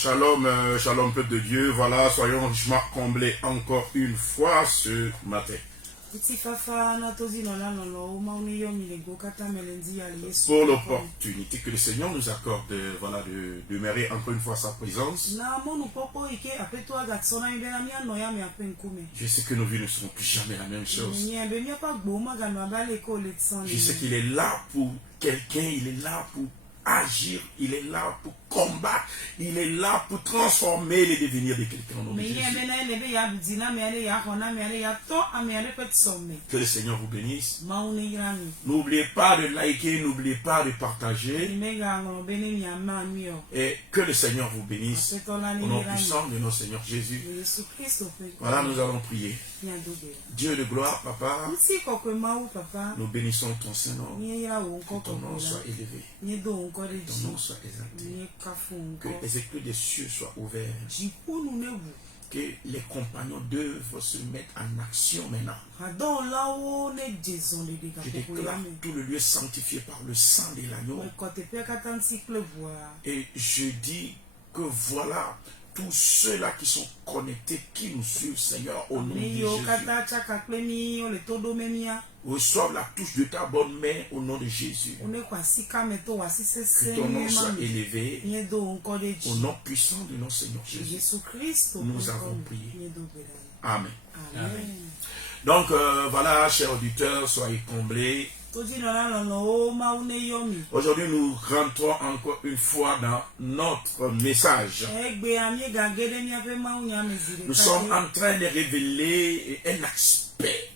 Shalom, shalom peuple de Dieu. Voilà, soyons richement comblés encore une fois ce matin. Pour l'opportunité que le Seigneur nous accorde, voilà, de demeurer encore une fois sa présence. Je sais que nos vies ne seront plus jamais la même chose. Je sais qu'il est là pour quelqu'un, il est là pour agir, il est là pour combattre, il est là pour transformer les devenirs de quelqu'un. Que le Seigneur vous bénisse. N'oubliez pas de liker, n'oubliez pas de partager. Et que le Seigneur vous bénisse. Au nom puissant de notre Seigneur Jésus. Voilà, nous allons prier. Dieu de gloire, Papa, nous bénissons ton Saint-Nom. Que ton nom soit élevé. Ton nom soit exalté. Que les éclats des cieux soient ouverts. Que les compagnons d'œuvre se mettent en action maintenant. Je déclare tout le lieu sanctifié par le sang de l'agneau. Et je dis que voilà, tous ceux-là qui sont connectés, qui nous suivent, Seigneur, au nom de Jésus, reçoivent la touche de ta bonne main au nom de Jésus. Que ton nom soit élevé au nom puissant de notre Seigneur Jésus. Nous avons prié. Amen. Amen. Donc voilà, chers auditeurs, soyez comblés. Aujourd'hui, nous rentrons encore une fois dans notre message. Nous sommes en train de révéler un aspect,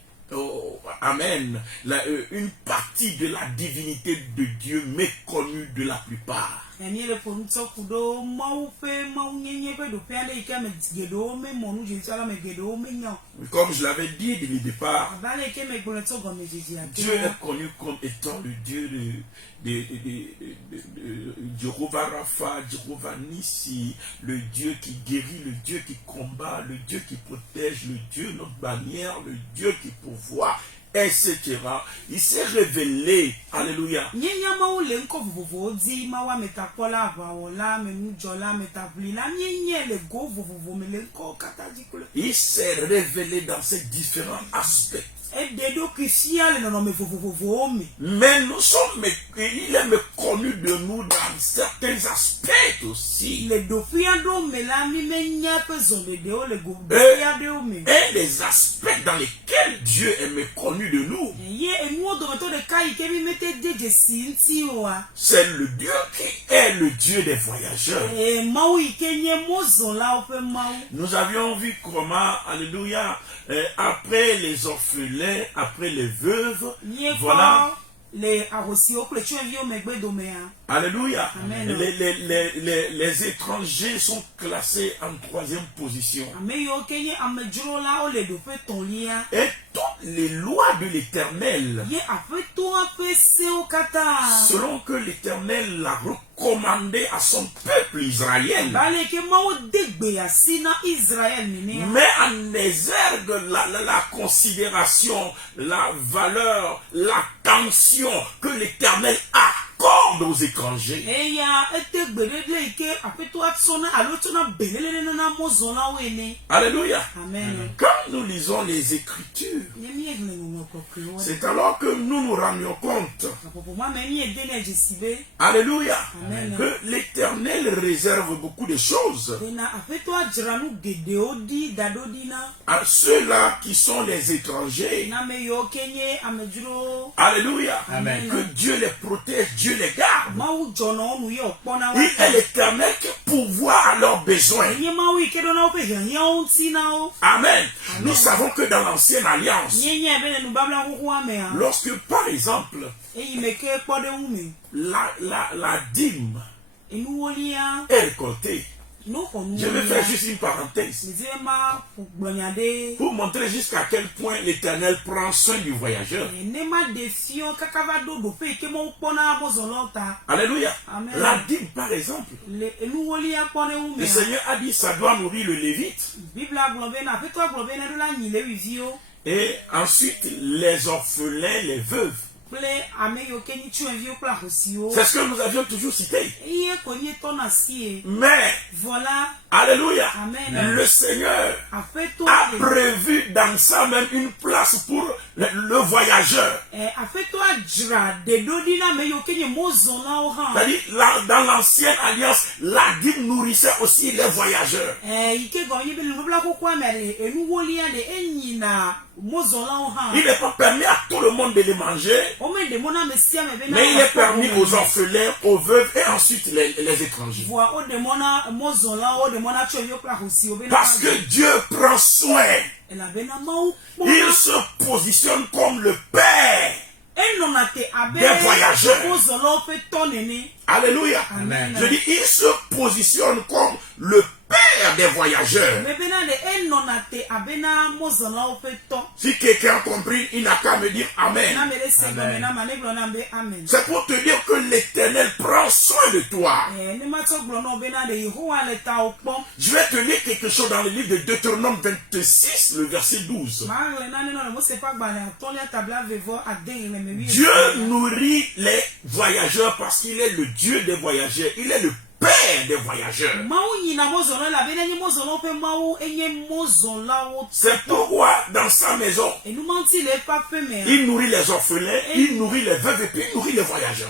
amen, une partie de la divinité de Dieu méconnue de la plupart. Comme je l'avais dit dès le départ, Dieu est connu comme étant le Dieu de Jéhovah Rapha, Jéhovah Nissi, le Dieu qui guérit, le Dieu qui combat, le Dieu qui protège, le Dieu notre bannière, le Dieu qui pourvoit, etc. Il s'est révélé. Alléluia. Il s'est révélé dans ces différents aspects. Mais nous sommes, il est méconnu de nous dans certains aspects aussi. Et les aspects dans lesquels Dieu est méconnu de nous, c'est le Dieu qui est le Dieu des voyageurs. Nous avions vu comment, alléluia, après les orphelins, après les veuves, voilà. Alléluia. Les étrangers sont classés en 3e position. Et toutes les lois de l'Éternel, selon que l'Éternel l'a recommandé à son peuple Israël, mais en exergue la considération, la valeur, l'attention que l'Éternel accorde aux étrangers. Alléluia. Amen. Quand nous lisons les Écritures, c'est alors que nous nous rendions compte, alléluia, amen, que l'Éternel réserve beaucoup de choses à ceux-là qui sont les étrangers. Alléluia. Amen. Que Dieu les protège, Dieu les garde. Il est l'Éternel qui pourvoit à leurs besoins. Amen. Nous savons que dans l'Ancienne Alliance, lorsque par exemple la dîme est récoltée, je vais faire juste une parenthèse pour montrer jusqu'à quel point l'Éternel prend soin du voyageur. Alléluia. Amen. La dîme, par exemple, le Seigneur a dit ça doit nourrir le Lévite. Et ensuite les orphelins, les veuves. C'est ce que nous avions toujours cité. Mais, voilà, alléluia, amen, le Seigneur a prévu dans ça même une place pour le voyageur. C'est-à-dire, dans l'ancienne alliance, la dîme nourrissait aussi les voyageurs. Il n'est pas permis à tout le monde de les manger, mais il est permis aux orphelins, aux veuves et ensuite les étrangers. Parce que Dieu prend soin. Il se positionne comme le Père des voyageurs. Alléluia. Amen. Je dis, il se positionne comme le Père des voyageurs. Si quelqu'un a compris, il n'a qu'à me dire Amen. Amen. C'est pour te dire que l'Éternel prend soin de toi. Je vais te lire quelque chose dans le livre de Deutéronome 26, le verset 12. Dieu nourrit les voyageurs parce qu'il est le Dieu des voyageurs. Il est le Père des voyageurs. C'est pourquoi dans sa maison, il nourrit les orphelins, il nourrit les veuves et puis il nourrit les voyageurs.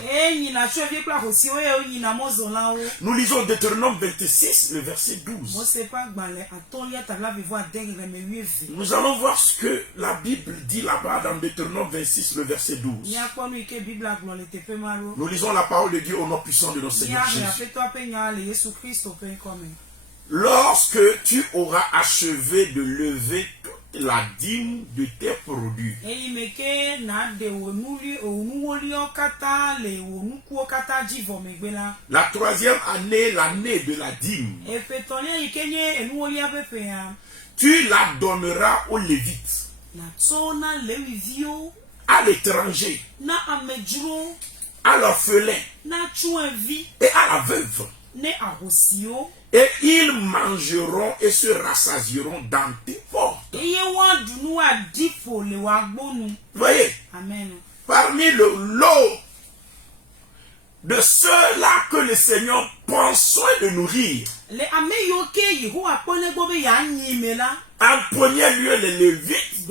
Nous lisons Deutéronome 26, le verset 12. Nous allons voir ce que la Bible dit là-bas dans Deutéronome 26, le verset 12. Nous lisons la parole de Dieu au nom puissant de notre Seigneur Jésus. Lorsque tu auras achevé de lever toute la dîme de tes produits, la troisième année, l'année de la dîme, tu la donneras aux Lévites, à l'étranger, à l'orphelin et à la veuve. Et ils mangeront et se rassasieront dans tes portes. Voyez, amen, parmi le lot de ceux-là que le Seigneur prend soin de nourrir, en premier lieu les Lévites,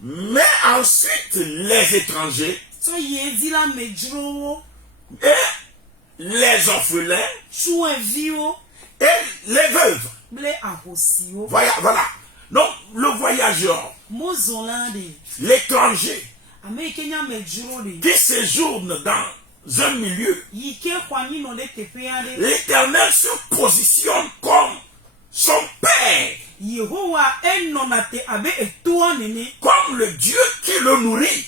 mais ensuite les étrangers et les orphelins et les veuves. Voilà. Donc le voyageur, l'étranger qui séjourne dans un milieu, l'Éternel se positionne comme son Père, comme le Dieu qui le nourrit,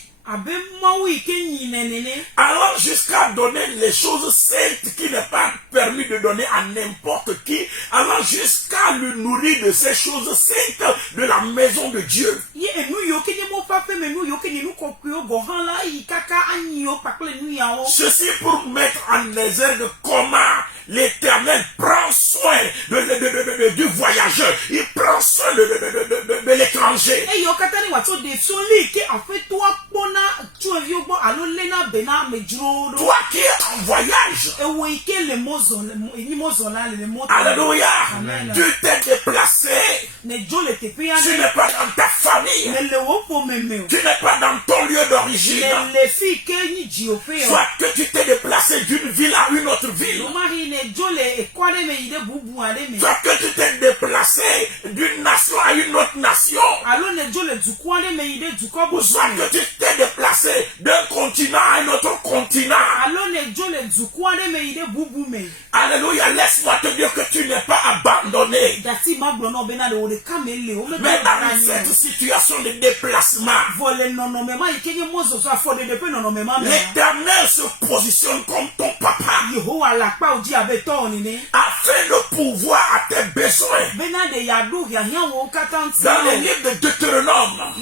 allant jusqu'à donner les choses saintes qui n'est pas permis de donner à n'importe qui, allant jusqu'à le nourrir de ces choses saintes de la maison de Dieu. Ceci pour mettre en exergue comment l'Éternel prend soin du voyageur. Il prend soin de l'étranger. Toi qui es en voyage, alléluia, tu t'es déplacé, tu n'es pas dans ta famille, tu n'es pas dans ton lieu d'origine, soit que tu t'es déplacé d'une ville à une autre ville, soit que tu t'es déplacé d'une nation à une autre nation, ou soit que tu t'es déplacé d'un continent à un autre continent. Alléluia, laisse-moi te dire que tu n'es pas abandonné. Mais dans cette situation de déplacement, l'Éternel se positionne comme ton papa afin de pouvoir à tes besoins. Dans les livres de Deutéronome,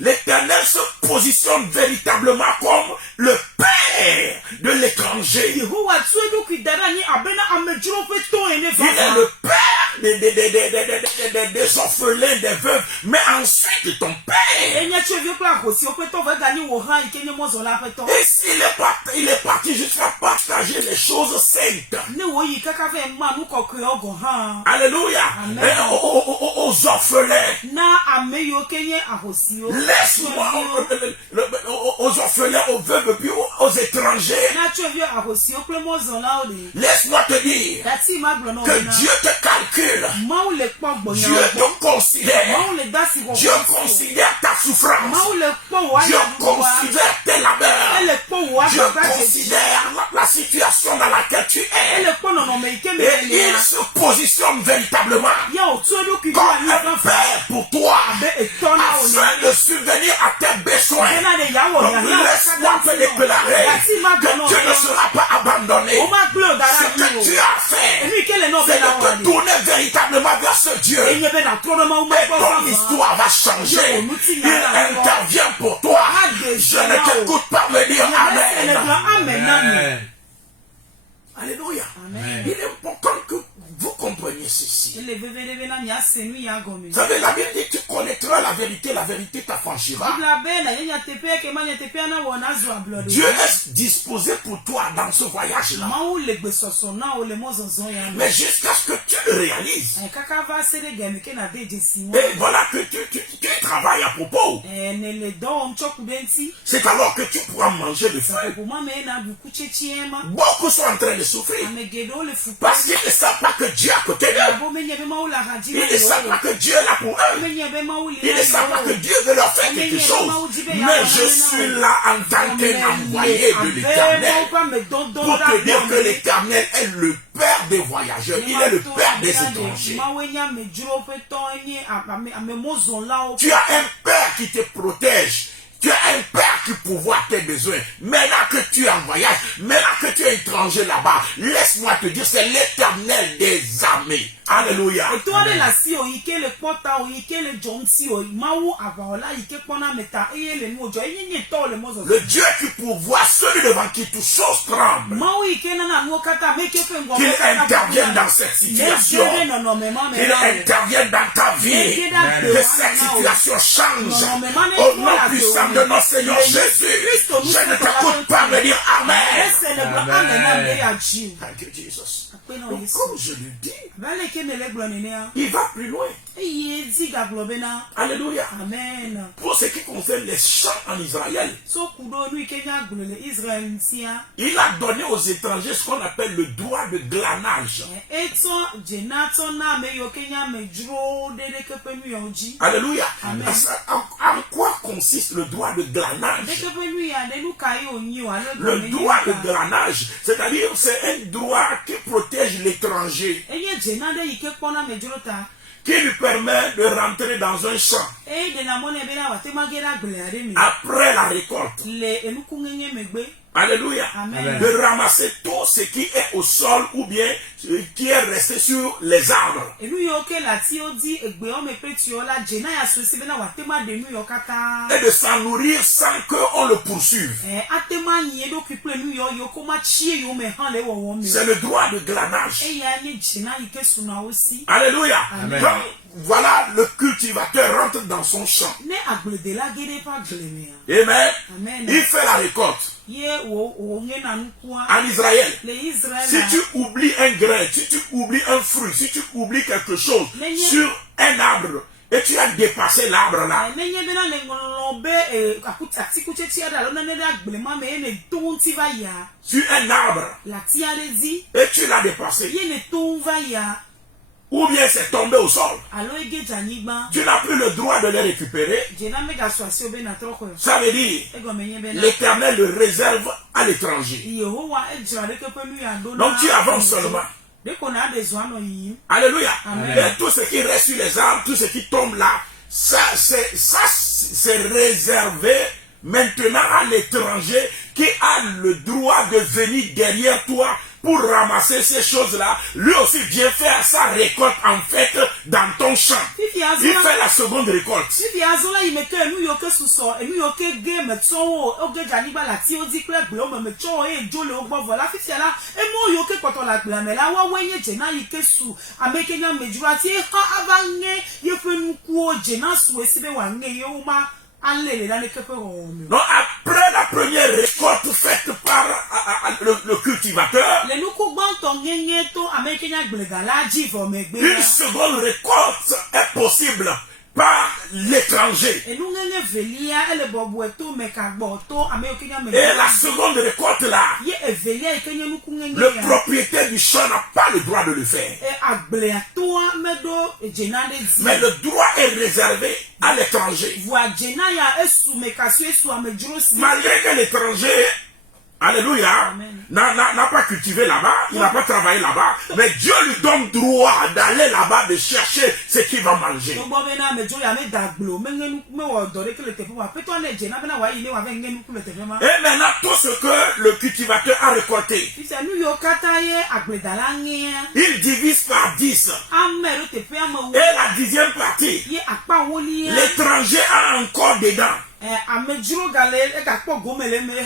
l'Éternel se positionne véritablement comme le Père de l'étranger. Il est le Père des orphelins, des veuves, mais ensuite ton père. Et s'il est parti jusqu'à partager les choses saintes. Alléluia. Et aux orphelins. Laisse-moi aux orphelins, aux veuves, puis aux étrangers. Laisse-moi te dire que Dieu te calcule. Dieu te considère. Dieu considère ta souffrance. Dieu considère tes labeurs. Dieu considère la situation dans laquelle tu es. Et il se positionne véritablement comme un père pour toi, afin de subvenir à tes besoins. Donc laisse-moi te déclarer que Dieu ne sera pas abandonné. Ce que tu as fait, c'est de te tourner véritablement vers ce Dieu. Et ton histoire va changer. Il intervient pour toi. Je ne t'écoute pas me dire Amen. Alléluia. Il est important que vous compreniez ceci. Vous savez, la Bible dit que tu connaîtras la vérité t'affranchira. Dieu est disposé pour toi dans ce voyage-là. Mais jusqu'à ce que tu le réalises. Et voilà que tu travailles à propos. C'est alors que tu pourras manger le fruit. Beaucoup sont en train de souffrir. Parce qu'ils ne savent pas que Dieu est à côté d'eux. Ils ne savent pas que Dieu est là pour eux. Ils ne savent pas que Dieu veut leur faire quelque chose. Mais je suis là en tant qu'envoyé de l'Éternel pour te dire que l'Éternel est le Père des voyageurs. Il est le Père des étrangers. Tu as un Père qui te protège. Tu as un Père qui pourvoit tes besoins. Maintenant que tu es en voyage, maintenant que tu es étranger là-bas, laisse-moi te dire, c'est l'Éternel des armées. Alléluia. Le Dieu qui pourvoit celui devant qui toute chose tremble. Qu'il intervienne dans cette situation. Qu'il intervienne dans ta vie. Que cette situation change. Au nom puissant de notre Seigneur Jésus. Je ne t'écoute pas me dire Amen. Thank you, Jesus. Donc, comme je le dis, il va plus loin. Alléluia. Amen. Pour ce qui concerne les champs en Israël, il a donné aux étrangers ce qu'on appelle le droit de glanage. Alléluia. Amen. En quoi consiste le droit de glanage? Le droit de glanage, c'est-à-dire c'est un droit qui protège l'étranger, qui lui permet de rentrer dans un champ après la récolte. Alléluia. Amen. De ramasser tout ce qui est au sol ou bien qui est resté sur les arbres. Et de s'en nourrir sans qu'on le poursuive. C'est le droit de glanage. Alléluia. Amen. Quand voilà, le cultivateur rentre dans son champ. Amen. Il fait la récolte. En Israël, si tu oublies un grain, si tu oublies un fruit, si tu oublies quelque chose sur un arbre et tu as dépassé l'arbre là, sur un arbre et tu l'as dépassé, ou bien c'est tombé au sol, tu n'as plus le droit de le récupérer. Ça veut dire l'Éternel le réserve à l'étranger. Donc tu avances seulement. Alléluia. Amen. Et tout ce qui reste sur les arbres, tout ce qui tombe là, ça c'est réservé maintenant à l'étranger qui a le droit de venir derrière toi pour ramasser ces choses-là. Lui aussi vient faire sa récolte en fait dans ton champ. Il fait la seconde récolte. Donc après la première récolte faite par le cultivateur, une seconde récolte est possible par l'étranger. Et la seconde récolte là, le propriétaire du champ n'a pas le droit de le faire. Mais le droit est réservé à l'étranger. Malgré que l'étranger, alléluia, n'a pas cultivé là-bas, il n'a pas travaillé là-bas, mais Dieu lui donne droit d'aller là-bas, de chercher ce qu'il va manger. Et maintenant, tout ce que le cultivateur a récolté, il divise par 10. Et la 10e partie, l'étranger a encore dedans.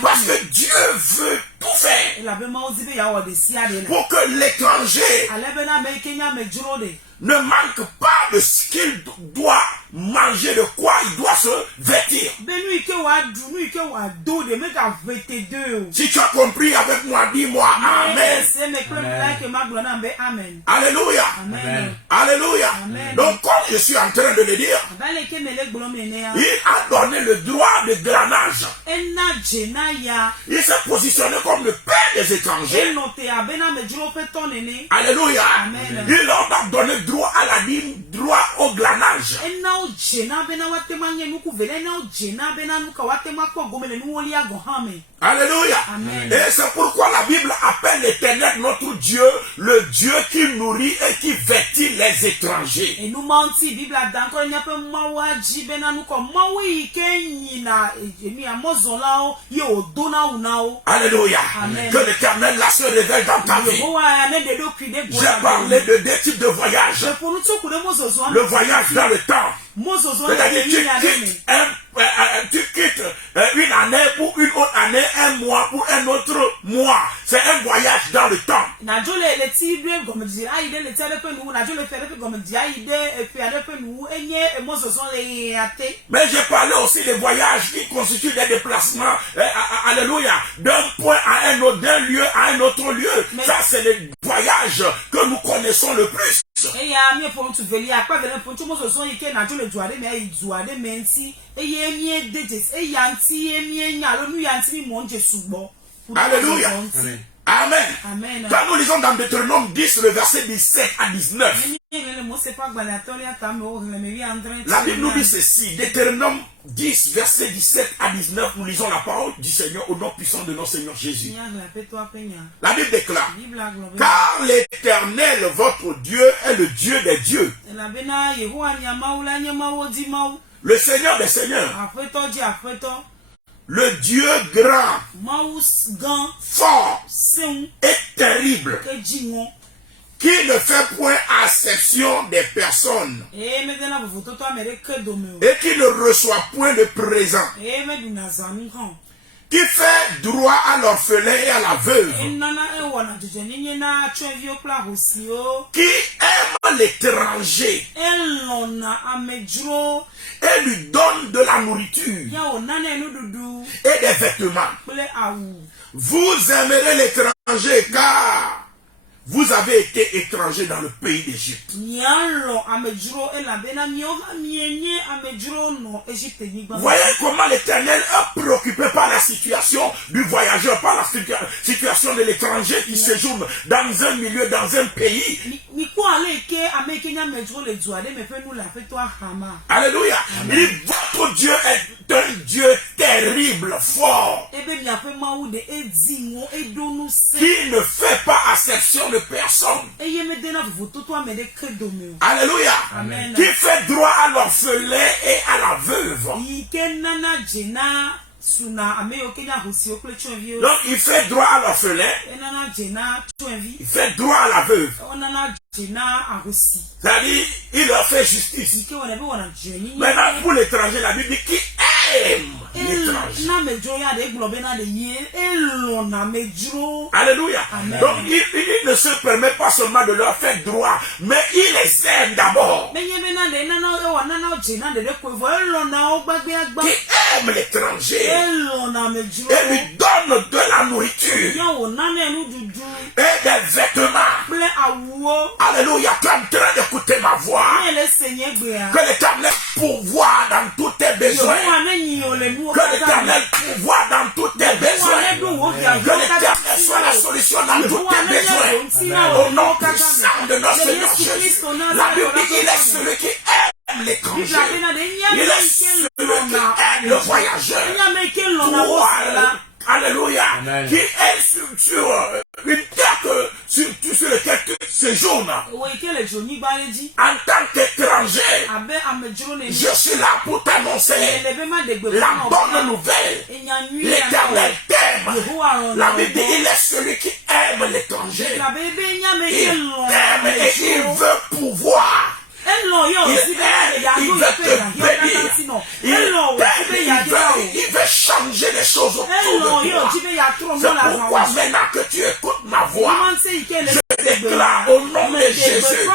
Parce que Dieu veut tout faire pour que l'étranger ne manque pas de ce qu'il doit manger, de quoi il doit se vêtir. Si tu as compris avec moi, dis-moi Amen. Alléluia. Amen. Alléluia. Amen. Donc comme je suis en train de le dire, il a donné le droit de granage. Il s'est positionné comme le père des étrangers. Alléluia. Amen. Il leur a donné droit à la dîme, droit au glanage. Alléluia. Amen. Et c'est pourquoi la Bible appelle l'Éternel notre Dieu, le Dieu qui nourrit et qui vêtit les étrangers. Alléluia. Amen. Que l'Éternel là se révèle dans ta vie. J'ai parlé de deux types de voyages. Le voyage dans le temps. C'est-à-dire tu quittes une année pour une autre année, un mois pour un autre mois. C'est un voyage dans le temps. Mais j'ai parlé aussi des voyages qui constituent des déplacements, alléluia, d'un point à un autre, d'un lieu à un autre lieu. Ça, c'est les voyages que nous connaissons le plus. Alléluia. Amen. Amen. Quand nous lisons dans Deutéronome 10, le verset 17 à 19, la Bible nous dit ceci. Deutéronome 10, verset 17 à 19, nous lisons la parole du Seigneur au nom puissant de notre Seigneur Jésus. La Bible déclare: car l'Éternel, votre Dieu, est le Dieu des dieux, le Seigneur des seigneurs, le Dieu grand, fort et terrible, qui ne fait point acception des personnes et qui ne reçoit point de présent, qui fait droit à l'orphelin et à la veuve, qui aime l'étranger et lui donne de la nourriture et des vêtements. Vous aimerez l'étranger car vous avez été étranger dans le pays d'Égypte. Voyez comment l'Éternel est préoccupé par la situation du voyageur, par la situation de l'étranger qui séjourne dans un milieu, dans un pays. Alléluia. Il dit, votre Dieu est un Dieu terrible, fort, qui ne fait pas acception de personne. Alléluia. Amen. Qui fait droit à l'orphelin et à la veuve. Donc il fait droit à l'orphelin. Il fait droit à la veuve. C'est-à-dire, il leur fait justice. Maintenant, pour l'étranger, la Bible dit qui aime l'étranger. Alléluia. Donc il ne se permet pas seulement de leur faire droit, mais il les aime d'abord. Qui aime l'étranger et lui donne de la nourriture et des vêtements. Alléluia. Tu es en train d'écouter ma voix. Que l'Éternel pourvoie dans tous tes besoins. Que l'Éternel pourvoie dans tous tes besoins. Que l'Éternel soit la solution dans tous tes besoins. Au nom puissant de notre Seigneur Jésus. La Bible dit qu'il est celui qui aime l'étranger. Il est celui qui aime le voyageur. Alléluia. Qui est sur une terre sur laquelle tu séjournes. En tant qu'étranger, je suis là pour t'annoncer la bonne nouvelle. L'Éternel t'aime. La Bible dit il est celui qui aime l'étranger. Il t'aime et il veut pouvoir. Il veut te bénir. Il veut changer les choses autour de toi. C'est pourquoi maintenant que tu écoutes ma voix, je déclare au nom de Jésus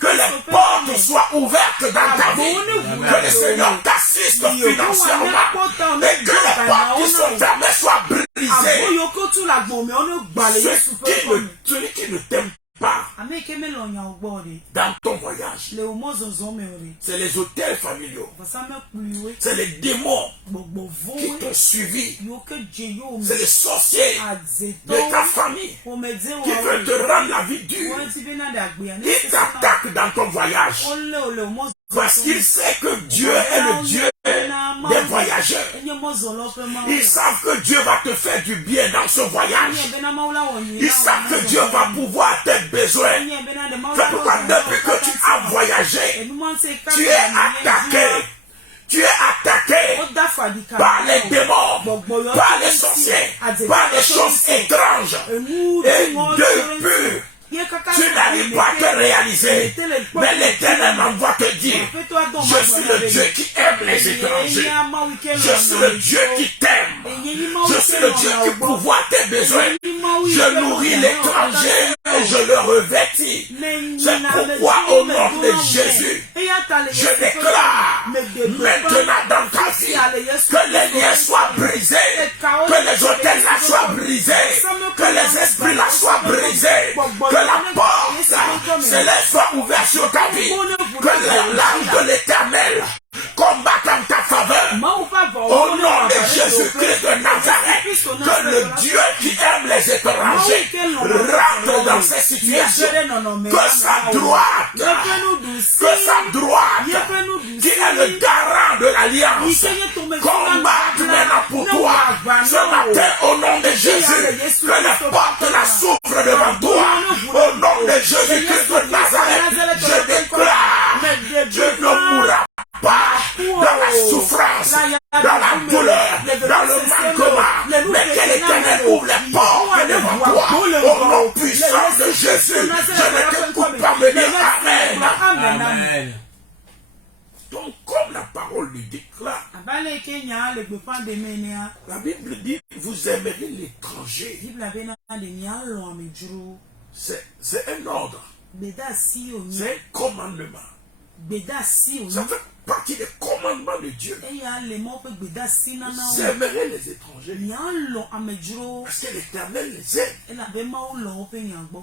que les portes soient ouvertes dans ta vie. Que le Seigneur t'assiste financièrement et que les portes qui sont fermées soient brisées. Celui qui ne t'aime pas dans ton voyage, c'est les hôtels familiaux, c'est les démons qui t'ont suivi, c'est les sorciers de ta famille qui veulent te rendre la vie dure. Ils t'attaquent dans ton voyage parce qu'ils savent que Dieu est le Dieu des voyageurs. Ils savent que Dieu va te faire du bien dans ce voyage. Ils savent que Dieu va pouvoir tes besoins. C'est pourquoi depuis que tu as voyagé, tu es attaqué. Tu es attaqué par les démons, par les sorciers, par les choses étranges. Et depuis tu n'arrives pas à te réaliser, mais l'Éternel m'envoie te dire, je suis le Dieu qui aime les étrangers, je suis le Dieu qui t'aime, je suis le Dieu qui pourvoit tes besoins, je nourris l'étranger et je le revêtis. C'est pourquoi au nom de Jésus, je déclare maintenant dans ta vie que les liens soient brisés, que les hôtels là soient brisés, que les esprits là soient brisés, que la porte soit ouverte sur ta vie, que l'âme de l'Éternel combatte en ta faveur. Au nom de Jésus-Christ de Nazareth, que le Dieu qui aime les étrangers rentre dans ces situations. Que sa droite, qui est le garant de l'alliance, combatte maintenant pour toi. Ce matin, au nom de Jésus, que les portes la souffrent devant toi. Au nom de Jésus-Christ de Nazareth, je déclare, tu ne mourras pas dans la souffrance, dans la douleur, dans le manquement, mais que l'Éternel ouvre les portes devant toi. Au nom puissant de Jésus, je ne t'écoute pas me dire Amen. Amen. Donc, comme la parole lui déclare, la Bible dit, vous aimerez l'étranger. C'est un ordre. C'est un commandement. Ça fait partie des commandements de Dieu. J'aimerais les étrangers. Parce que l'Éternel les aime.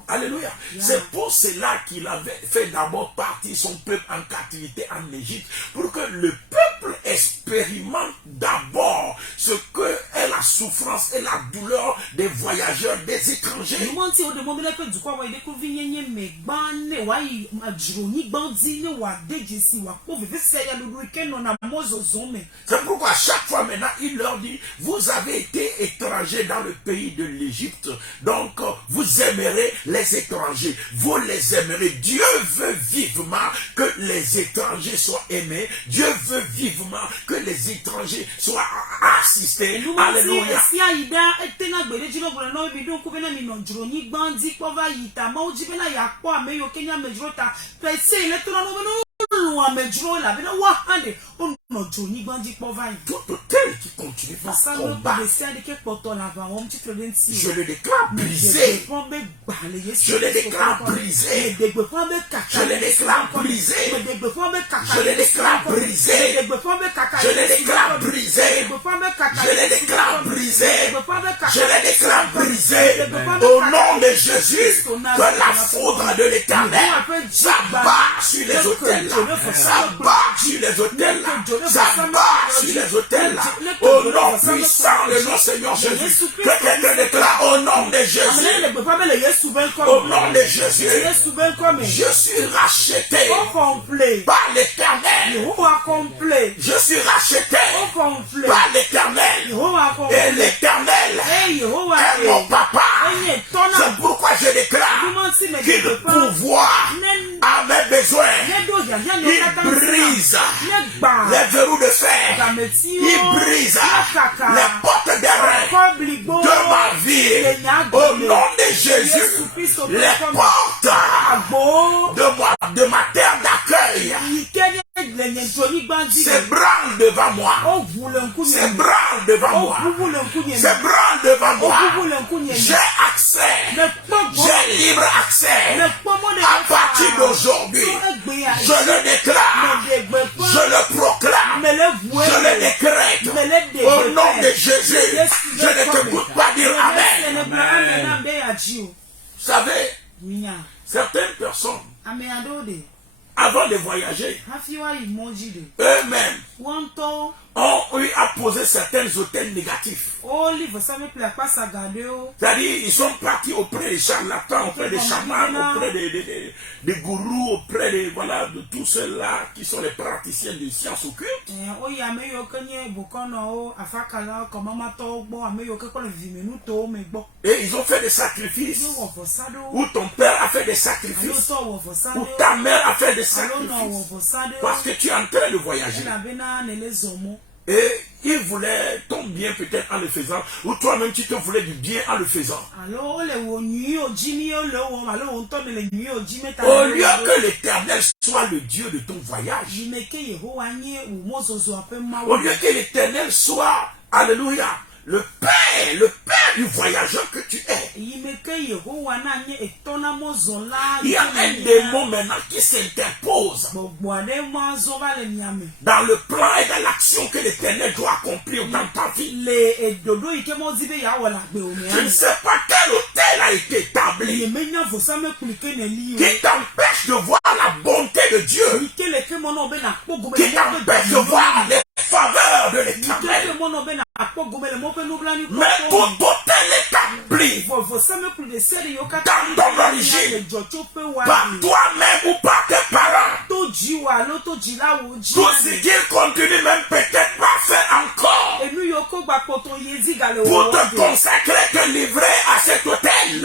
Alléluia. C'est pour cela qu'il avait fait d'abord partir son peuple en captivité en Égypte. Pour que le peuple expérimente d'abord ce qu'est la la souffrance et la douleur des voyageurs, des étrangers. C'est pourquoi chaque fois maintenant, il leur dit, vous avez été étrangers dans le pays de l'Égypte, donc vous aimerez les étrangers, vous les aimerez. Dieu veut vivement que les étrangers soient aimés, Dieu veut vivement que les étrangers soient assistés. Alléluia. Tout tel qui continue par combat, je le déclare brisé. Je le déclare brisé. Je le déclare brisé. Je le déclare brisé. Je le déclare brisé. Je le déclare brisé. Je le déclare brisé. Au nom de Jésus, que la foudre de l'Éternel s'abat sur les autels, s'abat sur les autels, s'abat sur les autels. Au nom puissant de notre Seigneur Jésus, que quelqu'un déclare au nom de Jésus. Au nom de Jésus, je suis racheté par l'Éternel. Je suis racheté par l'Éternel. Et l'Éternel est mon papa. C'est pourquoi je déclare qu'il pourvoit à mes besoins. Il brise les verrous de fer. Il brise les portes d'airain de ma vie. Au nom de Jésus, les portes de ma terre d'accueil s'ébranlent devant moi. S'ébranlent devant moi. S'ébranlent devant moi. J'ai accès. J'ai libre accès. À partir d'aujourd'hui, je le déclare. Je le proclame. Je le décrète. Au nom de Jésus, je ne t'écoute pas dire Amen. Vous savez, certaines personnes, avant de voyager, eux-mêmes ont eu à poser certains hôtels négatifs. C'est-à-dire, ils sont partis auprès des charlatans, auprès des chamans, auprès des gourous, auprès de, voilà, de tous ceux-là qui sont les praticiens de sciences occultes. Et ils ont fait des sacrifices. Ou ton père a fait des sacrifices. Ou ta mère a fait des sacrifices. Parce que tu es en train de voyager. Et il voulait ton bien peut-être en le faisant, ou toi-même tu te voulais du bien en le faisant. Au lieu que l'Éternel soit le Dieu de ton voyage, au lieu que l'Éternel soit, alléluia, le père du voyageur que tu es. Il y a un démon maintenant qui s'interpose dans le plan et dans l'action que l'Éternel doit accomplir dans ta vie. Je ne sais pas quel hôtel a été établi qui t'empêche de voir la bonté de Dieu, qui t'empêche de voir les faveurs de l'Éternel. Mais tout hôtel établi dans ton origine, par toi-même ou par tes parents, tout ce qu'il continue même peut-être pas faire encore pour te consacrer, te livrer à cet hôtel,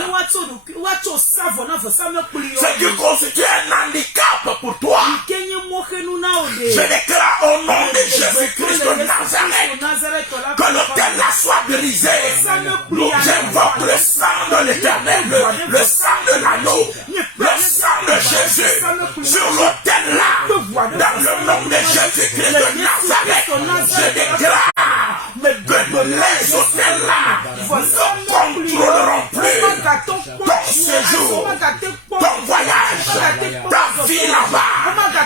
ce qui constitue un handicap pour toi. Je déclare au nom de Jésus-Christ de Nazareth que l'hôtel là soit brisé. Nous invoquons le sang de l'Éternel, le sang de l'agneau, le sang de Jésus sur l'hôtel là, dans le nom de Jésus-Christ de Nazareth. Je déclare que les hôtels là ne contrôleront plus ton séjour, ton voyage, ta vie là-bas.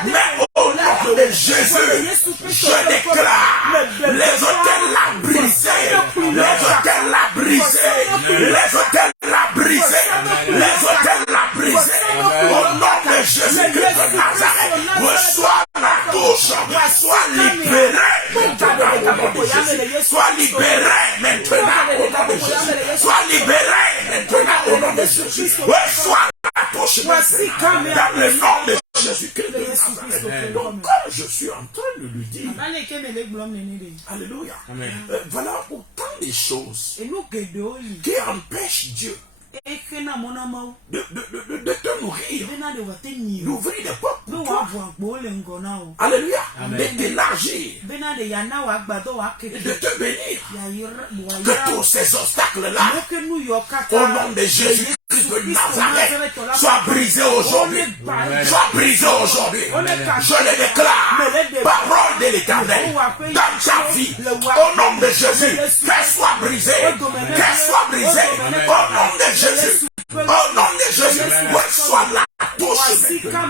Mais au nom de Jésus, je déclare les hôtels là brisés, les hôtels là brisés, les hôtels là brisés, les hôtels là brisés. Au nom de Jésus-Christ de Nazareth, reçois la touche, sois libéré maintenant au nom de Jésus. Sois libéré maintenant Nazareth. Donc, comme je suis en train de le dire, alléluia, voilà autant de choses qui empêchent Dieu de te nourrir, d'ouvrir des portes pour toi. Alléluia. De t'élargir, de te bénir. Que tous ces obstacles-là, au nom de Jésus Christ de Nazareth, soient brisés aujourd'hui. Soient brisés aujourd'hui. Je le déclare, parole de l'Éternel, dans ta vie, au nom de Jésus, qu'elle soit brisée, qu'elle soit brisée, au nom de Jésus. Au nom de Jésus, reçois la touche dans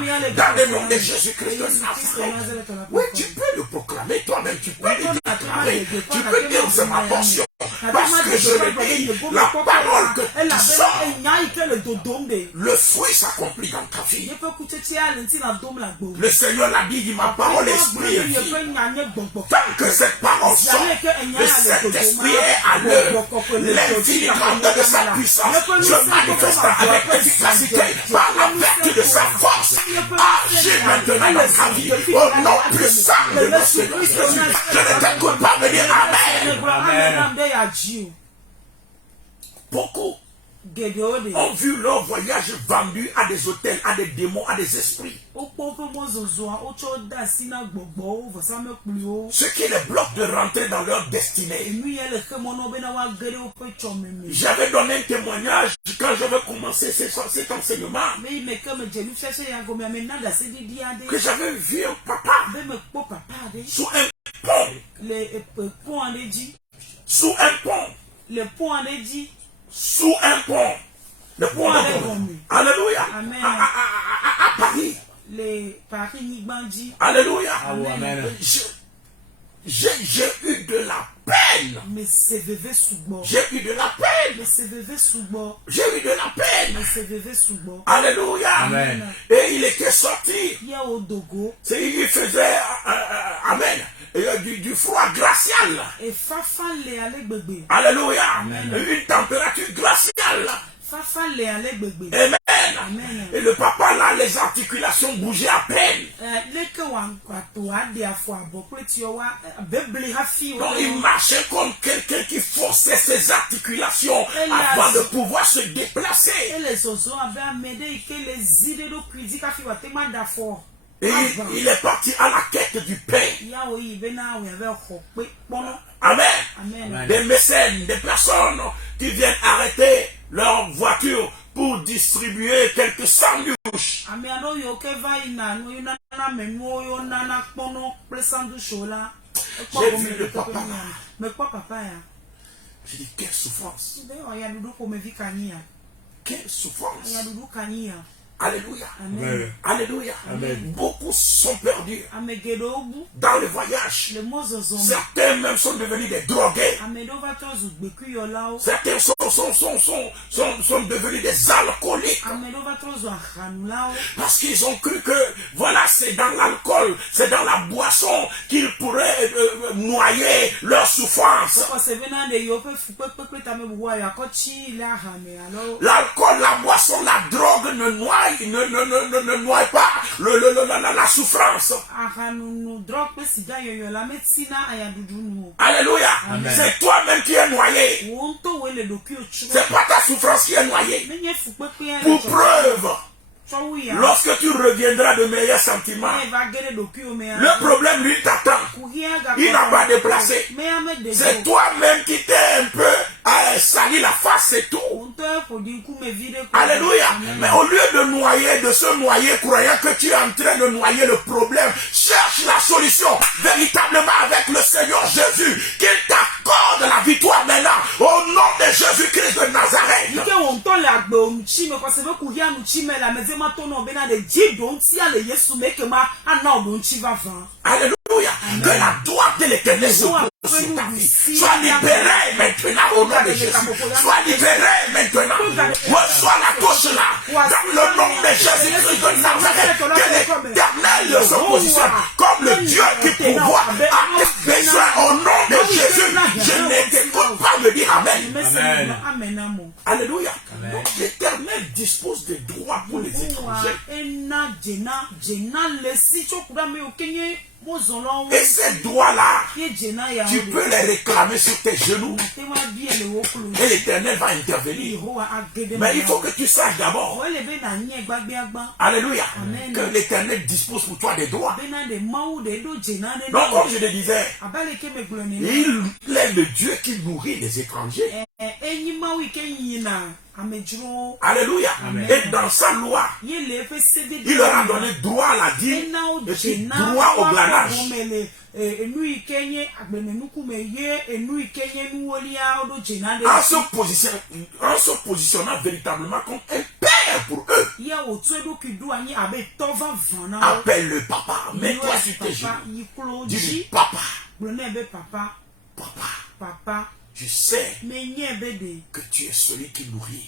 le nom de Jésus-Christ de Nazareth. Oui, tu peux le proclamer toi-même, tu peux le déclarer, tu peux dire c'est ma portion. Parce que je le dis, la parole que tu sors, le fruit s'accomplit dans ta vie. Le Seigneur l'a dit, ma parole esprit et vie. Tant que cette parole sort, le Saint-Esprit est à l'œuvre. L'infinie grandeur de sa puissance se manifeste avec efficacité par la vertu de sa force. Agis maintenant dans ta vie. Au nom puissant de notre Seigneur Jésus. Je ne t'écoute pas me dire Amen. Beaucoup ont vu leur voyage vendu à des hôtels, à des démons, à des esprits. Ce qui les bloque de rentrer dans leur destinée. J'avais donné un témoignage quand j'avais commencé cet enseignement. Que j'avais vu un papa sous un pont. Sous un pont. Le pont en est dit. Sous un pont. Le pont en est dit. Alléluia. Amen. À Paris. Les Paris Nigbanji. Alléluia. Amen. J'ai eu de la peine. Mais c'est bébé sous bord. J'ai eu de la peine. Mais c'est bébé sous bord. J'ai eu de la peine. Mais c'est bébé sous bord. Alléluia. Amen. Et il était sorti. Il y a au Dogo. Il faisait, amen, du froid glacial. Et Fafan les allait bébé. Alléluia. Amen. Une température glaciale. Fafan les allait bébé. Amen. Amen. Et le papa là, les articulations bougeaient à peine. Donc il marchait comme quelqu'un qui forçait ses articulations avant de pouvoir se déplacer. Et il est parti à la quête du pain. Amen. Amen. Des mécènes, des personnes qui viennent arrêter leur voiture pour distribuer quelques sandwichs. J'ai vu le papa là. J'ai dit, quelle souffrance. Quelle souffrance. Alléluia. Amen. Alléluia. Amen. Beaucoup sont perdus dans le voyage. Certains même sont devenus des drogués. Certains sont devenus des alcooliques. Parce qu'ils ont cru que voilà, c'est dans l'alcool, c'est dans la boisson qu'ils pourraient noyer leur souffrance. L'alcool, la boisson, la drogue ne noie pas la souffrance. Alléluia. C'est toi-même qui es noyé. C'est pas ta souffrance qui est noyée. Pour preuve, lorsque tu reviendras de meilleurs sentiments, le problème lui t'attend. Il n'a pas déplacé. C'est toi-même qui t'es un peu sali la face, c'est tout. Alléluia. Mais au lieu de se noyer, croyant que tu es en train de noyer le problème, cherche la solution véritablement avec le Seigneur Jésus, qu'il t'accorde la victoire maintenant, au nom de Jésus-Christ de Nazareth. Alléluia. Que la droite de l'Éternel se pose sur ta vie. Sois libéré maintenant au nom de Jésus. Sois libéré maintenant. Reçois la touche là. Dans le nom de Jésus-Christ de Nazareth. Que l'Éternel se positionne comme le Dieu qui pourvoit à tes besoins au nom de Jésus. Je ne t'écoute pas me dire Amen. Amen. Alléluia. Donc l'Éternel dit dispose des droits pour les étrangers. Et ces droits-là, tu peux les réclamer sur tes genoux. Et l'Éternel va intervenir. Mais il faut que tu saches d'abord, alléluia, que l'Éternel dispose pour toi des droits. Donc comme je le disais, il est le Dieu qui nourrit les étrangers. Alléluia. Et dans sa loi, il leur a donné droit à la dîme et puis droit au glanage. En se positionnant véritablement comme un père pour eux. Appelle le papa, mets-toi sur tes genoux. Dis-lui papa. Papa. Je sais que tu es celui qui nourrit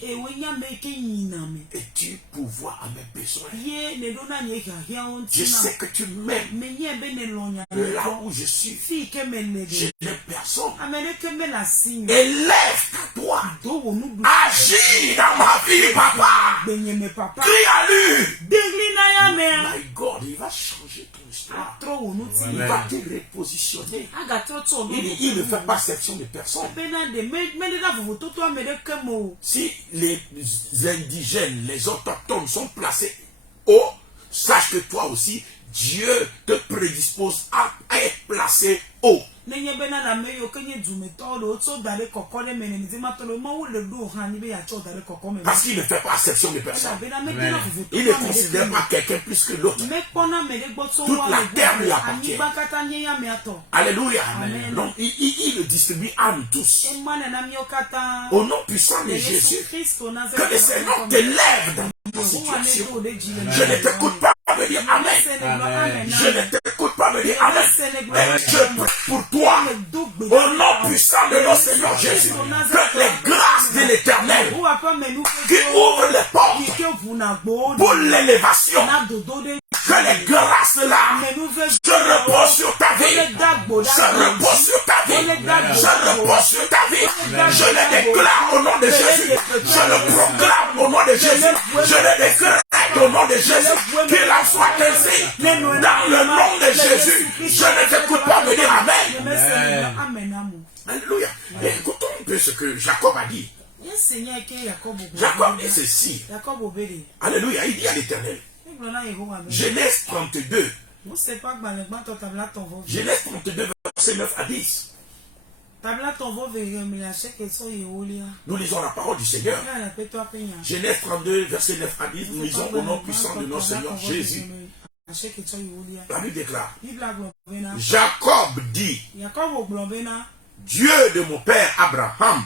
et tu pourvois à mes besoins. Je sais que tu m'aimes. Là où je suis, je n'ai personne. Élève-toi. Agis dans ma vie, papa. Crie à lui. My God, il va changer ton histoire. Il va te repositionner. Il ne fait pas section de personnes. Si les indigènes, les autochtones sont placés haut, sache que toi aussi, Dieu te prédispose à être placé haut. Parce qu'il ne fait pas exception de personne. Il ne considère pas quelqu'un plus que l'autre. Toute la terre lui appartient. Alléluia. Donc il le distribue à nous tous. Au nom puissant de Jésus, que le Seigneur te lève dans ta situation. Je ne t'écoute pas me dire Amen. Je ne t'écoute pas me dire Amen. Mais je prie pour toi, au nom puissant de notre Seigneur Jésus, que les grâces de l'Éternel qui ouvrent les portes pour l'élévation, que les grâces là se reposent sur ta vie, se reposent sur ta vie, se reposent sur ta vie. Je le déclare au nom de Jésus, je le proclame au nom de Jésus, je le déclare au nom de Jésus, qu'il en soit ainsi, dans le nom de Jésus. Je ne t'écoute pas me dire Amen. Alléluia. Écoutons un peu ce que Jacob a dit. Jacob dit ceci. Alléluia, il dit à l'Éternel. Genèse 32. Genèse 32, verset 9 à 10. Nous lisons la parole du Seigneur. Genèse 32, verset 9 à 10. Nous lisons au nom puissant de notre Seigneur Jésus. La Bible déclare. Jacob dit, Dieu de mon père Abraham,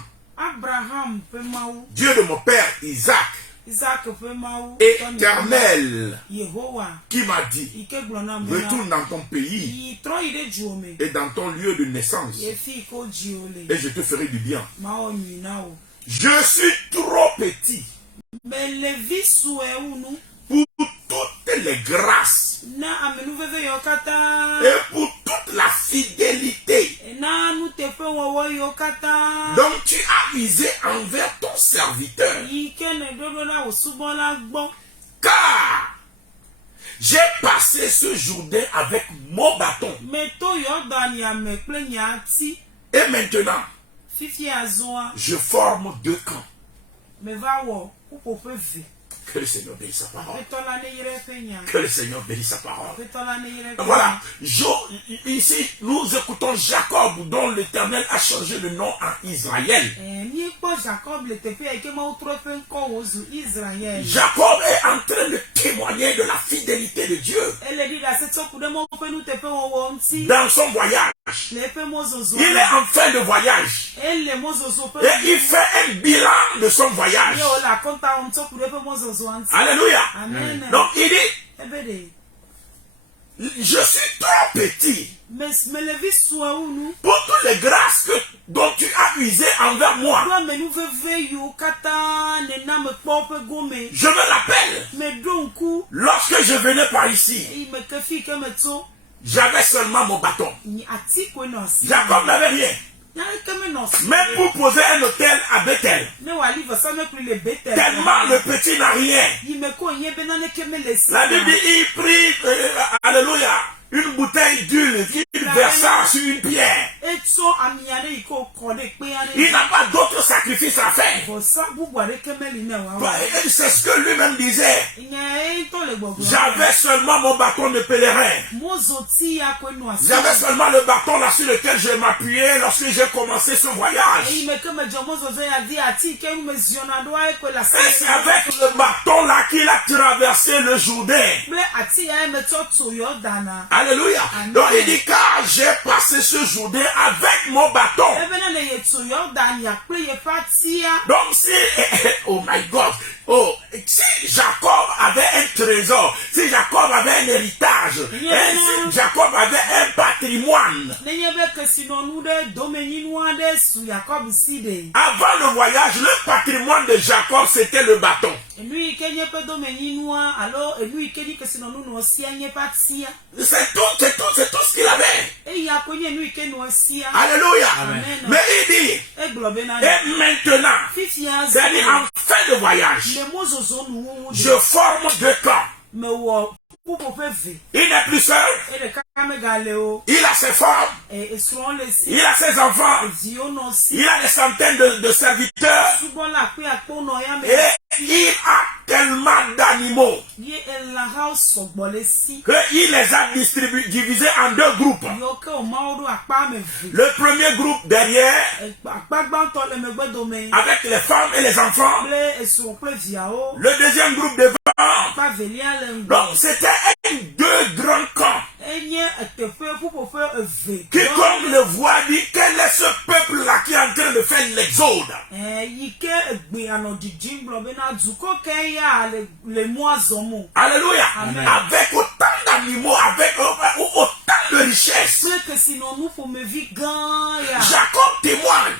Dieu de mon père Isaac, Éternel, qui m'a dit, retourne dans ton pays et dans ton lieu de naissance, et je te ferai du bien. Je suis trop petit pour toutes les grâces et pour toute la fidélité dont tu as usé envers ton serviteur, car j'ai passé ce Jourdain avec mon bâton. Et maintenant, je forme deux camps. Que le Seigneur bénisse sa parole. Que le Seigneur bénisse sa parole. Voilà. Ici, nous écoutons Jacob, dont l'Éternel a changé le nom en Israël. Jacob est en train de témoigner de la fidélité de Dieu. Dans son voyage. Il est en fin de voyage. Et il fait un bilan de son voyage. Alléluia. Amen. Donc il dit, je suis trop petit pour toutes les grâces dont tu as usé envers moi. Je me rappelle, lorsque je venais par ici, j'avais seulement mon bâton. Jacob n'avait rien. Même pour poser un hôtel à Bethel. Tellement le petit n'a rien. La Bible dit, il prit, alléluia, une bouteille d'huile qu'il versa sur une pierre. Il n'a pas d'autre sacrifice à faire. C'est ce que lui-même disait. J'avais seulement mon bâton de pèlerin. J'avais seulement le bâton là sur lequel je m'appuyais lorsque j'ai commencé ce voyage. Et c'est avec le bâton là qu'il a traversé le Jourdain. Alléluia. Donc il dit, car j'ai passé ce Jourdain avec mon bâton. Donc si, oh my God, oh, si Jacob avait un trésor, si Jacob avait un héritage, et si Jacob avait un patrimoine, avant le voyage, le patrimoine de Jacob, c'était le bâton. C'est tout ce qu'il avait. Alléluia. Amen. Mais il dit, et maintenant, c'est-à-dire en fin de voyage, je forme deux camps. Il n'est plus seul. Il a ses femmes. Il a ses enfants. Il a des centaines de serviteurs. Et il a tellement d'animaux qu'il les a divisés en deux groupes. Le premier groupe derrière, avec les femmes et les enfants. Le deuxième groupe devant. Donc c'était deux grands camps. Qui comme le voit dit, quel est ce peuple-là qui est en train de faire l'exode? Alléluia. Amen. Avec autant d'animaux, avec autant de richesses. Jacob témoigne.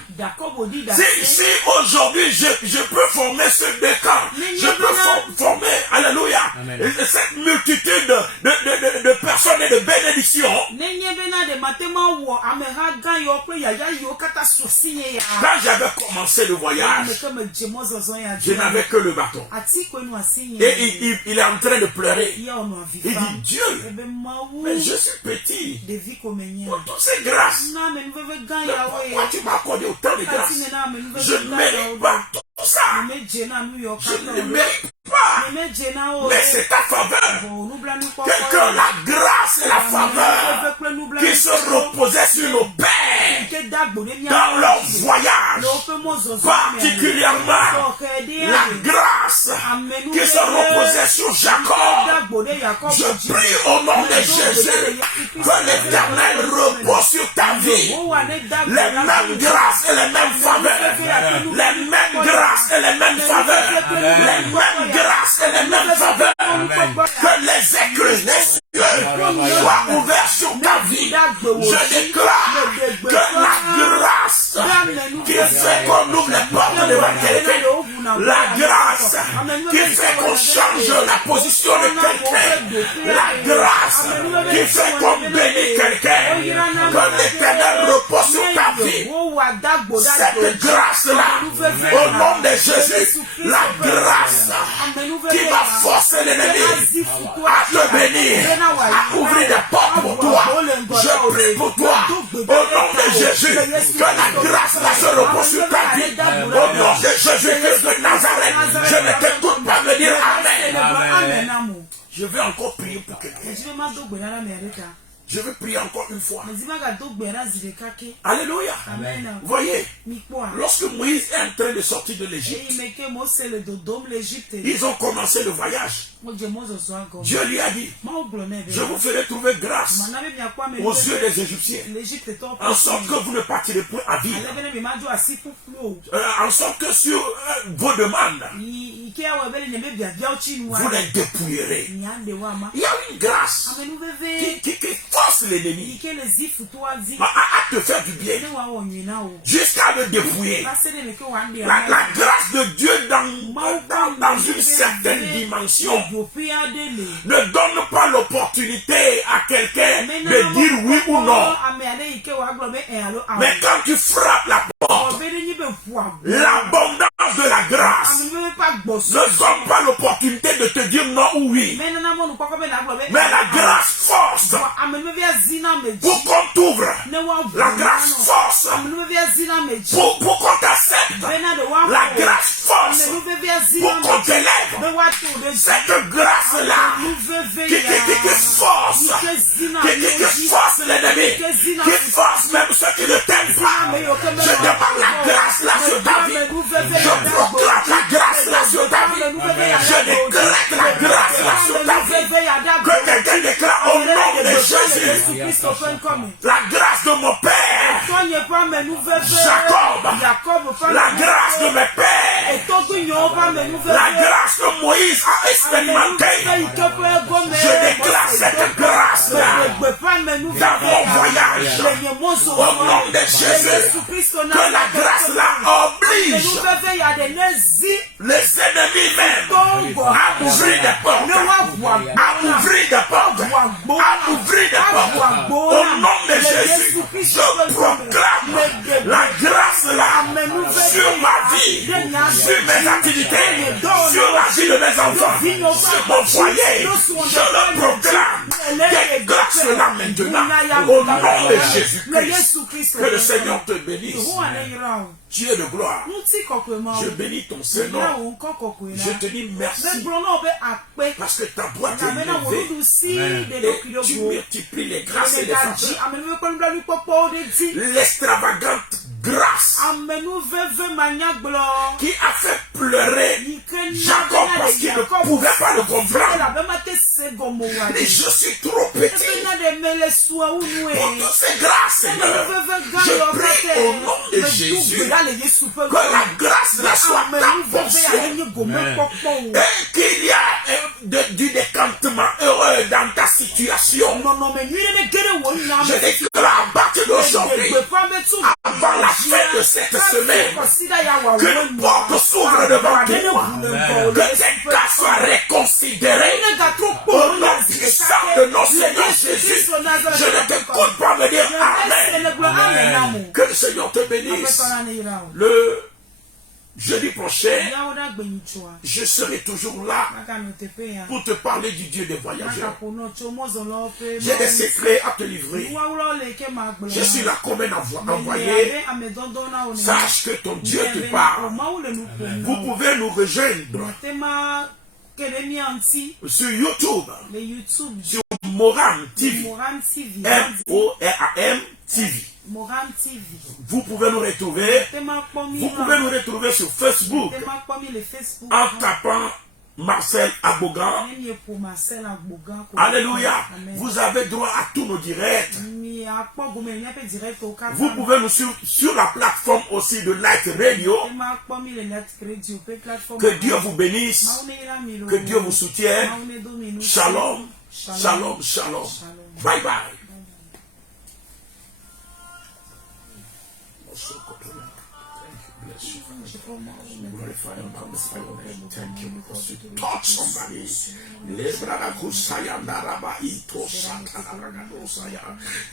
Si aujourd'hui je peux former ce deux camps, je peux former, alléluia, cette multitude de personnes et de bénédictions. Quand j'avais commencé le voyage, je n'avais que le bâton. Et il est en train de pleurer. Il dit, Dieu, mais je suis petit. Pour toutes ces grâces, pourquoi tu m'as accordé autant de grâces? Je ne mérite pas tout ça. Je ne mérite pas. Mais c'est ta faveur. Que la grâce et la faveur qui se reposaient sur nos pères dans leur voyage, particulièrement la grâce qui se reposait sur Jacob. Je prie au nom de Jésus que l'Éternel repose sur ta vie. Les mêmes grâces et les mêmes faveurs. Les mêmes grâces et les mêmes faveurs. Les mêmes grâces et les mêmes faveurs. Que les écluses des cieux soient ouverts sur ta vie. Je déclare que la grâce qui fait qu'on ouvre les portes de l'évangile, la grâce qui fait qu'on change la position de quelqu'un, la grâce qui fait qu'on bénit quelqu'un, que l'Éternel repose sur ta vie. Cette grâce-là, au nom de Jésus, la grâce qui va forcer l'ennemi à te bénir, à ouvrir des portes pour toi. Je prie pour toi, au nom de Jésus, que la grâce là se repose sur ta vie. Au nom de Jésus-Christ de Nazareth, je ne t'écoute pas me dire Amen. Je vais encore prier pour quelqu'un. Je vais prier encore une fois. Alléluia. Amen. Voyez, lorsque Moïse est en train de sortir de l'Égypte, ils ont commencé le voyage. Dieu lui a dit, je vous ferai trouver grâce aux yeux des Égyptiens, en sorte que vous ne partirez point à vide, en sorte que sur vos demandes, vous les dépouillerez. Il y a une grâce qui force l'ennemi à te faire du bien jusqu'à le dépouiller. La grâce de Dieu dans une certaine dimension ne donne pas l'opportunité à quelqu'un de dire oui ou non. Mais quand tu frappes la porte, l'abondance de la grâce ne donne pas l'opportunité de te dire non ou oui. Mais la grâce force pour qu'on t'ouvre. La grâce force pour qu'on t'accepte. La grâce force pour qu'on t'élève. Cette grâce-là qui force, qui force l'ennemi, qui force même ceux qui ne t'aiment pas. Je demande la grâce là sur ta vie. Je proclame la grâce là sur ta vie. Je décrète la grâce là sur ta vie. Que quelqu'un déclare au nom de Jésus la grâce de mon père Jacob, la grâce de mes pères, la grâce que Moïse a expérimentée. Je déclare cette grâce là dans mon voyage au nom de Jésus. Que la grâce là oblige les ennemis même à ouvrir des portes, à ouvrir des portes, à ouvrir des portes. Au nom de Jésus, je proclame la grâce là sur ma vie, sur mes activités, sur la vie de mes enfants, sur mon foyer. Je le proclame. Cette grâce là maintenant, au nom de Jésus-Christ. Que le Seigneur te bénisse. Dieu de gloire, je bénis ton Seigneur. Je te dis merci parce que ta boîte est levée et tu multiplies les grâces et les faveurs. L'extravagante grâce qui a fait pleurer Jacob parce qu'il ne pouvait pas le comprendre. Et je suis trop petit pour toutes ces grâces, Seigneur. Je prie au nom de Jésus que la grâce la soit ta portion et qu'il y a du décantement heureux dans ta situation. Je déclare à partir d'aujourd'hui, avant la fin de cette semaine, qu'une porte s'ouvre devant toi, que tes cas soient réconsidérés au nom puissant de notre Seigneur Jésus. Je ne t'écoute pas me dire Amen. Que le Seigneur te bénisse. Le jeudi prochain, je serai toujours là pour te parler du Dieu des voyageurs. J'ai des secrets à te livrer. Je suis là comme un envoyé. Sache que ton Dieu te parle. Vous pouvez nous rejoindre sur YouTube, sur Moram TV, M-O-R-A-M TV. Vous pouvez nous retrouver. Vous pouvez nous retrouver sur Facebook en tapant Marcel Aboga. Alléluia. Vous avez droit à tous nos directs. Vous pouvez nous suivre sur la plateforme aussi de Light Radio. Que Dieu vous bénisse. Que Dieu vous soutienne. Shalom. Shalom. Shalom. Bye bye. Glorify and magnify your name. Thank you because you touch somebody.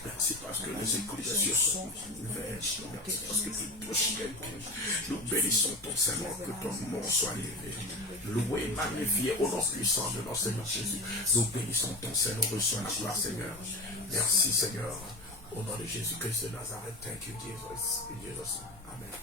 Merci parce que les écoutes des cieux sont ouvertes. Merci parce que tu touches quelqu'un. Nous bénissons ton Seigneur, que ton nom soit élevé. Loué, magnifié au nom puissant de notre Seigneur Jésus. Nous bénissons ton Seigneur, reçois la gloire, Seigneur. Merci, Seigneur. Au nom de Jésus-Christ de Nazareth. Thank you, Jesus. In Jesus' name. Amen.